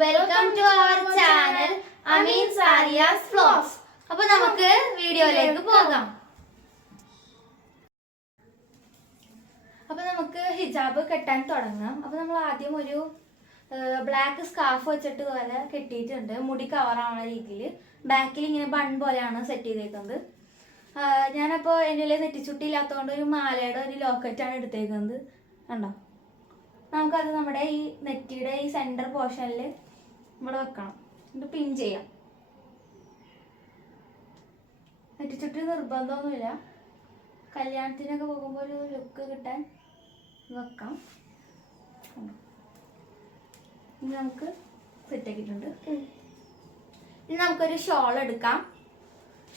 Welcome to our channel Ameens Aryas vlogs. അപ്പൊ നമുക്ക് വീഡിയോയിലേക്ക് പോകാം. അപ്പൊ നമുക്ക് ഹിജാബ് കെട്ടാൻ തുടങ്ങാം. അപ്പൊ നമ്മൾ ആദ്യം ഒരു ബ്ലാക്ക് സ്കാർഫ് വെച്ചിട്ട് പോലെ കെട്ടിയിട്ടുണ്ട്, മുടി കവറാവുന്ന രീതിയിൽ. ബാക്കിൽ ഇങ്ങനെ ബൺ പോലെയാണ് സെറ്റ് ചെയ്തേക്കുന്നത്. ഞാനപ്പോൾ എൻ്റെ നെറ്റിച്ചുട്ടി ഇല്ലാത്തതുകൊണ്ട് ഒരു മാലയുടെ ഒരു ലോക്കറ്റാണ് എടുത്തേക്കുന്നത്. കണ്ടോ? നമുക്കത് നമ്മുടെ ഈ നെറ്റിയുടെ ഈ സെൻറ്റർ പോർഷനിൽ ഇവിടെ വെക്കണം. എന്നിട്ട് പിൻ ചെയ്യാം. നെറ്റിച്ചുട്ടി നിർബന്ധമൊന്നുമില്ല, കല്യാണത്തിനൊക്കെ പോകുമ്പോൾ ഒരു ലുക്ക് കിട്ടാൻ വെക്കാം. ഇനി നമുക്ക് സെറ്റാക്കിയിട്ടുണ്ട്. ഇനി നമുക്കൊരു ഷോൾ എടുക്കാം.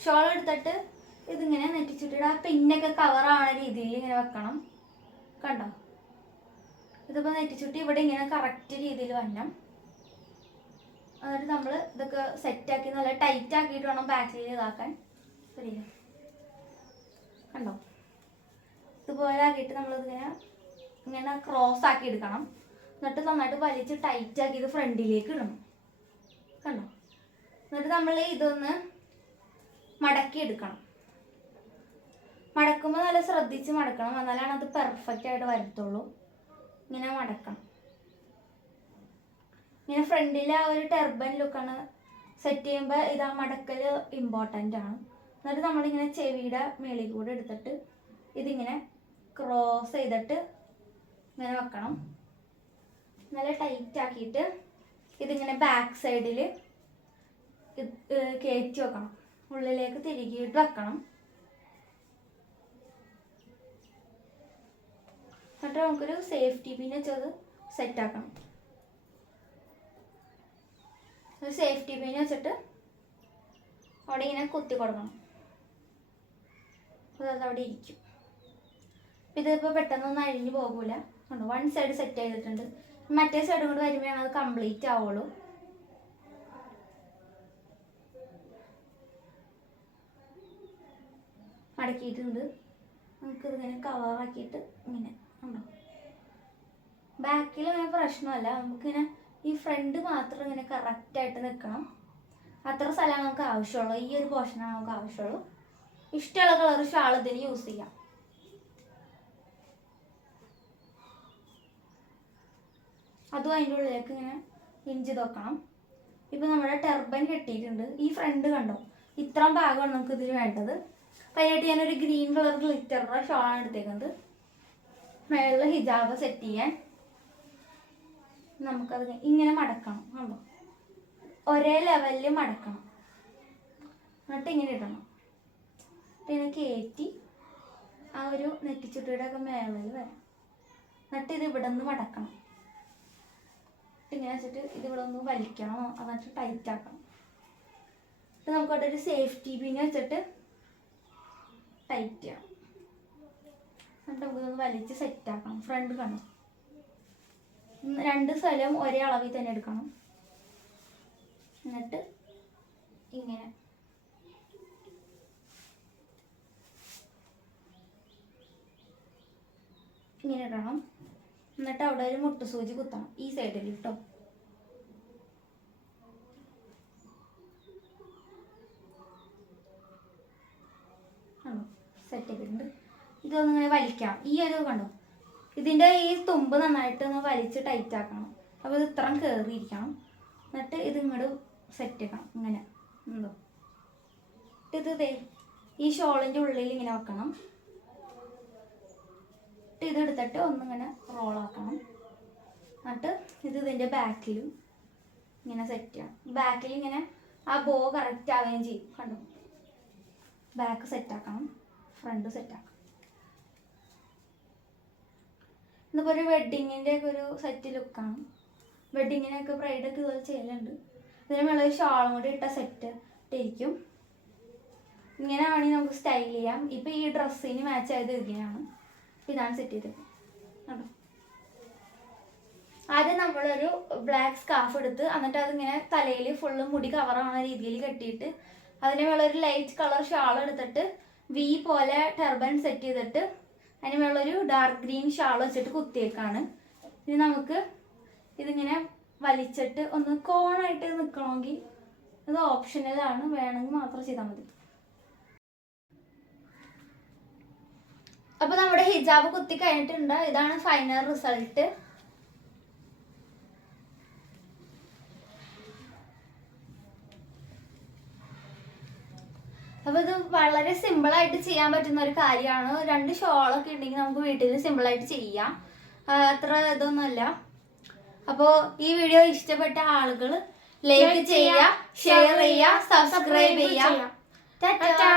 ഷോൾ എടുത്തിട്ട് ഇതിങ്ങനെ നെറ്റിച്ചുട്ടിയുടെ ആ പിന്നൊക്കെ കവറാവുന്ന രീതിയിൽ ഇങ്ങനെ വെക്കണം. കണ്ടോ? ഇതിപ്പോൾ നെറ്റിച്ചുട്ടി ഇവിടെ ഇങ്ങനെ കറക്റ്റ് രീതിയിൽ വരണം. എന്നിട്ട് നമ്മൾ ഇതൊക്കെ സെറ്റാക്കി നല്ല ടൈറ്റ് ആക്കിയിട്ട് വേണം ബാക്കിൽ ഇതാക്കാൻ. ശരിയല്ലേ? കണ്ടോ? ഇതുപോലെ ആക്കിയിട്ട് നമ്മളിതിങ്ങനെ ഇങ്ങനെ ക്രോസ് ആക്കി എടുക്കണം. എന്നിട്ട് നന്നായിട്ട് വലിച്ച് ടൈറ്റ് ആക്കി ഇത് ഫ്രണ്ടിലേക്ക് ഇടണം. കണ്ടോ? എന്നിട്ട് നമ്മൾ ഇതൊന്ന് മടക്കി എടുക്കണം. മടക്കുമ്പോൾ നല്ല ശ്രദ്ധിച്ച് മടക്കണം, എന്നാലാണ് അത് പെർഫെക്റ്റ് ആയിട്ട് വരത്തുള്ളൂ. ഇങ്ങനെ മടക്കണം. ഇങ്ങനെ ഫ്രണ്ടിൽ ആ ഒരു ടെർബൻ ലുക്കാണ് സെറ്റ് ചെയ്യുമ്പോൾ ഇത് ആ മടക്കൽ ഇമ്പോർട്ടൻ്റ് ആണ്. എന്നിട്ട് നമ്മളിങ്ങനെ ചെവിയുടെ മേളിൽ കൂടെ എടുത്തിട്ട് ഇതിങ്ങനെ ക്രോസ് ചെയ്തിട്ട് ഇങ്ങനെ വെക്കണം. നല്ല ടൈറ്റ് ആക്കിയിട്ട് ഇതിങ്ങനെ ബാക്ക് സൈഡിൽ കയറ്റി വെക്കണം. ഉള്ളിലേക്ക് തിരികിയിട്ട് വെക്കണം. എന്നിട്ട് നമുക്കൊരു സേഫ്റ്റി പിൻ വെച്ചത് സെറ്റാക്കണം. ഒരു സേഫ്റ്റി പിൻ വെച്ചിട്ട് അവിടെ ഇങ്ങനെ കുത്തി കൊടുക്കണം. അപ്പോൾ അതവിടെ ഇരിക്കും. ഇതിപ്പോൾ പെട്ടെന്നൊന്നും അഴിഞ്ഞു പോകില്ല. കണ്ടോ? വൺ സൈഡ് സെറ്റ് ചെയ്തിട്ടുണ്ട്. മറ്റേ സൈഡും കൂടെ വരുമ്പോഴാണ് അത് കംപ്ലീറ്റ് ആവുള്ളൂ. മടക്കിയിട്ടുണ്ട്. നമുക്കിതിങ്ങനെ കവറാക്കിയിട്ട് ഇങ്ങനെ ഉണ്ടോ? ബാക്കിൽ അങ്ങനെ പ്രശ്നമല്ല, നമുക്കിങ്ങനെ ഈ ഫ്രണ്ട് മാത്രം ഇങ്ങനെ കറക്റ്റായിട്ട് നിൽക്കണം. അത്ര സ്ഥലം നമുക്ക് ആവശ്യമുള്ളൂ. ഈ ഒരു പോർഷനാണ് നമുക്ക് ആവശ്യമുള്ളൂ. ഇഷ്ടമുള്ള കളർ ഷാൾ ഇതിന് യൂസ് ചെയ്യാം. അതും അതിൻ്റെ ഉള്ളിലേക്ക് ഇങ്ങനെ ഇഞ്ചി വെക്കണം. ഇപ്പം നമ്മുടെ ടെർബൻ കെട്ടിയിട്ടുണ്ട്. ഈ ഫ്രണ്ട് കണ്ടോ? ഇത്രയും ഭാഗമാണ് നമുക്ക് ഇതിന് വേണ്ടത്. അപ്പം അതിനായിട്ട് ഞാനൊരു ഗ്രീൻ കളർ ഗ്ലിറ്ററുടെ ഷാളാണ് എടുത്തേക്കുന്നത്. മേളിൽ ഹിജാബ് സെറ്റ് ചെയ്യാൻ നമുക്കത് ഇങ്ങനെ മടക്കണം. കണ്ടോ? ഒരേ ലെവലിൽ മടക്കണം. എന്നിട്ട് ഇങ്ങനെ ഇടണം. ഇങ്ങനെ കയറ്റി ആ ഒരു നെറ്റിച്ചുട്ടിയുടെ ഒക്കെ മേളിൽ വരാം. എന്നിട്ട് ഇത് ഇവിടെ നിന്ന് മടക്കണം. ഇങ്ങനെ വെച്ചിട്ട് ഇത് ഇവിടെ ഒന്ന് വലിക്കണം. എന്നിട്ട് ടൈറ്റ് ആക്കണം. എന്നിട്ട് നമുക്കവിടെ ഒരു സേഫ്റ്റി പിൻ വെച്ചിട്ട് ടൈറ്റ് ചെയ്യണം. എന്നിട്ട് നമുക്കിതൊന്ന് വലിച്ച് സെറ്റാക്കണം. ഫ്രണ്ട് കാണും. രണ്ട് സ്ഥലം ഒരേ അളവിൽ തന്നെ എടുക്കണം. എന്നിട്ട് ഇങ്ങനെ ഇങ്ങനെ ഇടണം. എന്നിട്ട് അവിടെ ഒരു മുട്ടുസൂചി കുത്തണം ഈ സൈഡിൽ കേട്ടോ. ആണോ? സെറ്റ് ചെയ്തിട്ടുണ്ട്. ഇതൊന്നിങ്ങനെ വലിക്കാം. ഈ ഒരു കണ്ടോ? ഇതിൻ്റെ ഈ തുമ്പ് നന്നായിട്ട് ഒന്ന് വലിച്ച് ടൈറ്റ് ആക്കണം. അപ്പോൾ ഇത് ഇത്രയും കയറിയിരിക്കണം. എന്നിട്ട് ഇത് ഇങ്ങോട്ട് സെറ്റ് ചെയ്യണം. ഇങ്ങനെ എന്തോ ഇത് ഈ ഷോളിൻ്റെ ഉള്ളിൽ ഇങ്ങനെ വെക്കണം. ഇതെടുത്തിട്ട് ഒന്നിങ്ങനെ റോളാക്കണം. എന്നിട്ട് ഇതിൻ്റെ ബാക്കിലും ഇങ്ങനെ സെറ്റ് ചെയ്യണം. ബാക്കിൽ ഇങ്ങനെ ആ ബോ കറക്റ്റ് ആവുകയും ചെയ്യും. കണ്ടോ? ബാക്ക് സെറ്റാക്കണം, ഫ്രണ്ട് സെറ്റാക്കണം. ഇന്നിപ്പോൾ ഒരു വെഡ്ഡിങ്ങിൻ്റെ ഒക്കെ ഒരു സെറ്റ് ലുക്കാണ്. വെഡ്ഡിങ്ങിനൊക്കെ ബ്രൈഡൊക്കെ ഇതുപോലെ ചെയ്യലുണ്ട്. ഇതിന് മേലെ ഒരു ഷാളും കൂടി ഇട്ട സെറ്റ് ഇട്ടിരിക്കും. ഇങ്ങനെ ആണെങ്കിൽ നമുക്ക് സ്റ്റൈൽ ചെയ്യാം. ഇപ്പം ഈ ഡ്രസ്സിന് മാച്ച് ആയത് ഇങ്ങനെയാണ്. ഇതാണ് സെറ്റ് ചെയ്തത്. കണ്ടോ? ആദ്യം നമ്മളൊരു ബ്ലാക്ക് സ്കാർഫ് എടുത്ത് എന്നിട്ട് അതിങ്ങനെ തലയിൽ ഫുള്ള് മുടി കവറാവുന്ന രീതിയിൽ കെട്ടിയിട്ട് അതിന് മേലെ ഒരു ലൈറ്റ് കളർ ഷാൾ എടുത്തിട്ട് വി പോലെ ടെർബൻ സെറ്റ് ചെയ്തിട്ട് അതിന് മേലൊരു ഡാർക്ക് ഗ്രീൻ ഷാൾ വെച്ചിട്ട് കുത്തിയേക്കാണ്. ഇനി നമുക്ക് ഇതിങ്ങനെ വലിച്ചിട്ട് ഒന്ന് കോണായിട്ട് നിൽക്കണമെങ്കിൽ അത് ഓപ്ഷണലാണ്, വേണമെങ്കിൽ മാത്രം ചെയ്താൽ മതി. അപ്പോൾ നമ്മുടെ ഹിജാബ് കുത്തി കഴിഞ്ഞിട്ടുണ്ട്. ഇതാണ് ഫൈനൽ റിസൾട്ട്. അപ്പോൾ ഇത് വളരെ സിമ്പിളായിട്ട് ചെയ്യാൻ പറ്റുന്ന ഒരു കാര്യമാണ്. 2 ഷോളൊക്കെ ഉണ്ടെങ്കിൽ നമുക്ക് വീട്ടിൽ സിമ്പിളായിട്ട് ചെയ്യാം, അത്ര ഇതൊന്നുമല്ല. അപ്പോൾ ഈ വീഡിയോ ഇഷ്ടപ്പെട്ട ആളുകൾ ലൈക്ക് ചെയ്യുക, ഷെയർ ചെയ്യുക, സബ്സ്ക്രൈബ് ചെയ്യുക. ടാറ്റാ.